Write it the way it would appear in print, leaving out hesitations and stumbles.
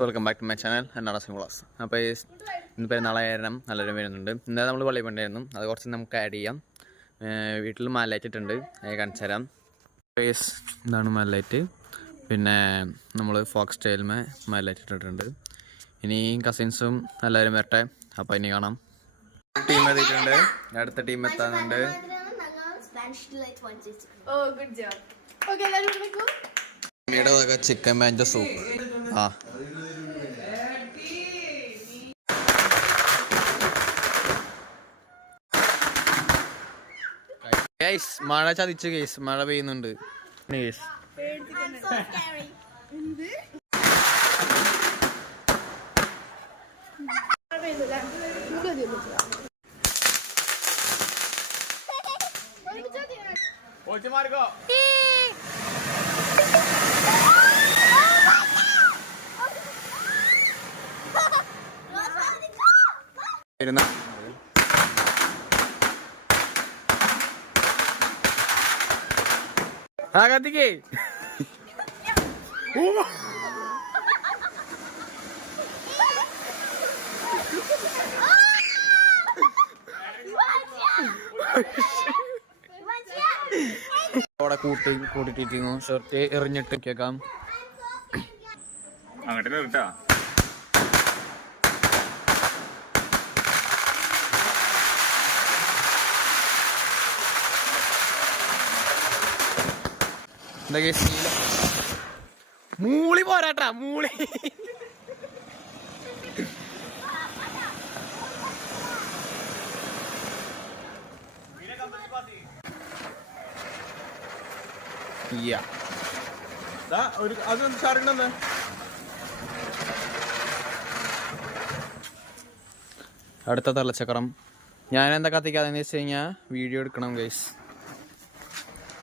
Welcome back to my channel എന്നാണ് സിംഗ്ലാസ്. അപ്പോൾ ഇന്ന് പെരുന്നാളായിരുന്നു, നല്ലൊരു വരുന്നുണ്ട്. ഇന്നലെ നമ്മൾ പള്ളി പണ്ടായിരുന്നു, അത് കുറച്ച് നമുക്ക് ആഡ് ചെയ്യാം. വീട്ടിൽ മാലയിട്ടിട്ടുണ്ട്, കാണിച്ചു തരാം. ഇതാണ് മാലൈറ്റ്. പിന്നെ നമ്മൾ ഫോക്സ് സ്റ്റൈലിമേ മാലൈറ്റ് ഇട്ടിട്ടുണ്ട്. ഇനി കസിൻസും എല്ലാവരും വരട്ടെ, അപ്പോൾ ഇനി കാണാം. ടീം എത്തിയിട്ടുണ്ട്, അടുത്ത ടീം എത്താനുണ്ട്. Chicken manchow soup. മഴ ചതിച്ചു കേസ്, മഴ പെയ്യുന്നുണ്ട്. കത്തിക്കേ അവിടെ കൂട്ടിട്ടിരുന്നു. ഷർട്ട് എറിഞ്ഞിട്ട് കേക്കാം. അങ്ങോട്ട് നിർത്താ. മൂളി പോരാട്ടാ, മൂളി. അടുത്ത തലച്ചക്രം. ഞാൻ എന്താ കത്തിക്കാതെന്ന് വെച്ച് കഴിഞ്ഞാൽ വീഡിയോ എടുക്കണം ഗൈസ്.